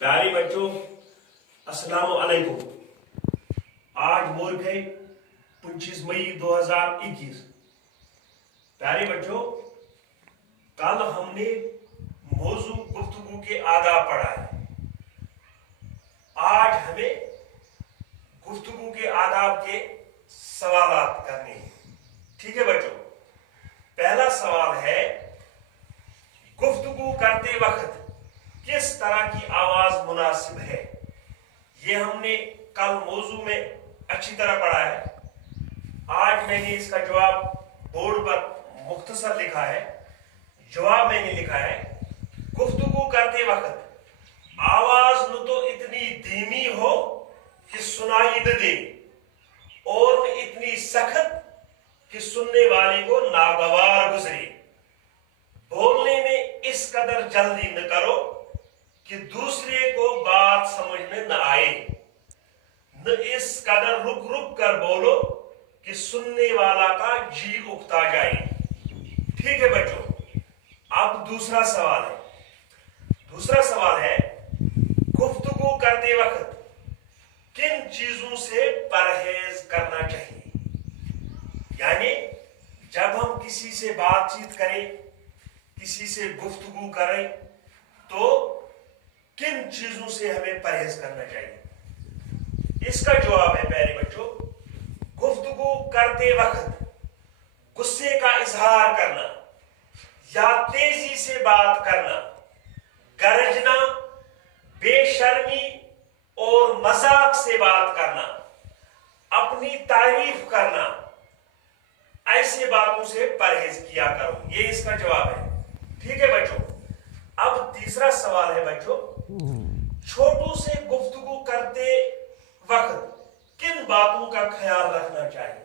प्यारे बच्चों, अस्सलाम वालेकुम। आज मूर्ख है 25 मई 2021। प्यारे बच्चों, कल हमने मौजू गुफ्तगू के आदाब पढ़ा है। आज हमें गुफ्तगू के आदाब के सवालात करने हैं। ठीक है बच्चों, पहला सवाल है, गुफ्तगू करते वक्त किस तरह की आवाज मुनासिब है? ये हमने कल मौजू में अच्छी तरह पढ़ा है। आज मैंने इसका जवाब बोर्ड पर मुख्तसर लिखा है। जवाब मैंने लिखा है, गुफ्तगू करते वक्त आवाज न तो इतनी धीमी हो कि सुनाई न दे और न इतनी सख्त कि सुनने वाले को नागवार गुजरे। बोलने में इस कदर जल्दी न करो कि दूसरे को बात समझ में न आए, न इस कदर रुक रुक कर बोलो कि सुनने वाला का जी उगता जाए। ठीक है बच्चों, अब दूसरा सवाल है। दूसरा सवाल है, गुफ्तगू करते वक्त किन चीजों से परहेज करना चाहिए? यानी जब हम किसी से बातचीत करें, किसी से गुफ्तगू करें, तो किन चीजों से हमें परहेज करना चाहिए? इसका जवाब है प्यारे बच्चों, गुफ्तगू करते वक्त गुस्से का इजहार करना या तेजी से बात करना, गरजना, बेशर्मी और मजाक से बात करना, अपनी तारीफ करना, ऐसे बातों से परहेज किया करो। ये इसका जवाब है। ठीक है बच्चों, अब तीसरा सवाल है बच्चों, छोटू से गुफ्तगू करते वक्त किन बातों का ख्याल रखना चाहिए?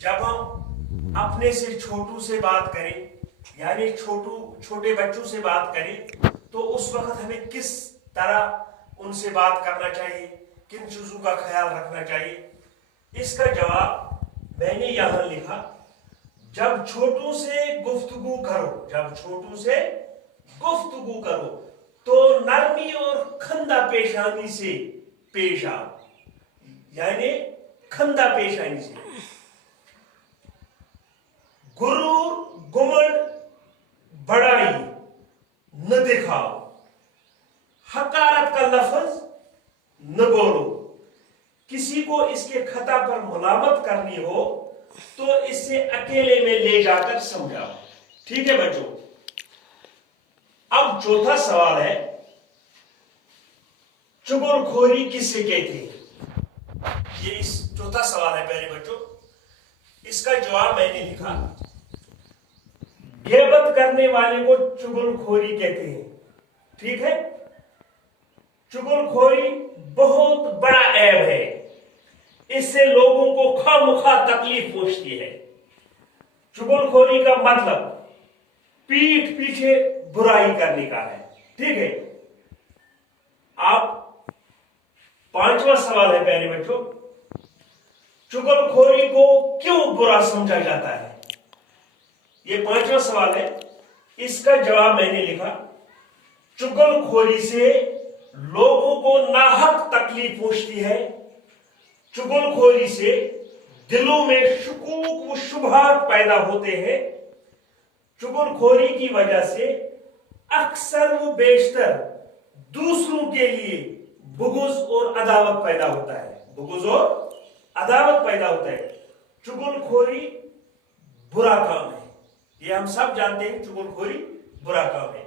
जब हम अपने से छोटू से बात करें, यानी छोटे बच्चों से बात करें, तो उस वक्त हमें किस तरह उनसे बात करना चाहिए, किन चीजों का ख्याल रखना चाहिए? इसका जवाब मैंने यहां लिखा, जब छोटू से गुफ्तगू करो, जब छोटू से गुफ्तगू करो तो नरमी और खंदा पेशानी से पेश आओ, यानी खंदा पेशानी से। गुरूर गुमंड बड़ाई न दिखाओ, हकारत का लफ्ज न बोलो। किसी को इसके खता पर मुलामत करनी हो तो इससे अकेले में ले जाकर समझाओ। ठीक है बच्चों, अब चौथा सवाल है, चुगलखोरी किससे कहते हैं? ये चौथा सवाल है प्यारे बच्चों। इसका जवाब मैंने लिखा, ग़ीबत करने वाले को चुगलखोरी कहते हैं। ठीक है, चुगलखोरी बहुत बड़ा ऐब है। इससे लोगों को खामखा तकलीफ पहुंचती है। चुगलखोरी का मतलब पीठ पीछे बुराई करने का है। ठीक है, आप पांचवा सवाल है प्यारे बच्चों, चुगलखोरी को क्यों बुरा समझा जाता है? ये पांचवा सवाल है। इसका जवाब मैंने लिखा, चुगलखोरी से लोगों को नाहक तकलीफ पहुंचती है। चुगलखोरी से दिलों में शुकूक व शुबहात पैदा होते हैं। चुगलखोरी की वजह से अक्सर व बेशतर दूसरों के लिए बुग़्ज़ और अदावत पैदा होता है। बुग़्ज़ और अदावत पैदा होता है। चुगलखोरी बुरा काम है, ये हम सब जानते हैं। चुगलखोरी बुरा काम है,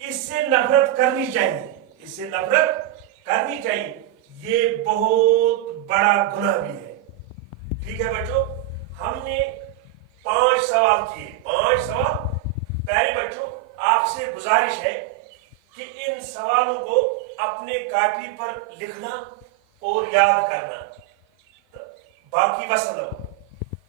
इससे नफरत करनी चाहिए, इससे नफरत करनी चाहिए। ये बहुत बड़ा गुनाह भी है। ठीक है बच्चों, हमने 5 सवाल किए, 5 सवाल। प्यारे बच्चों, आपसे गुजारिश है कि इन सवालों को अपने कॉपी पर लिखना और याद करना। बाकी वसल्लम।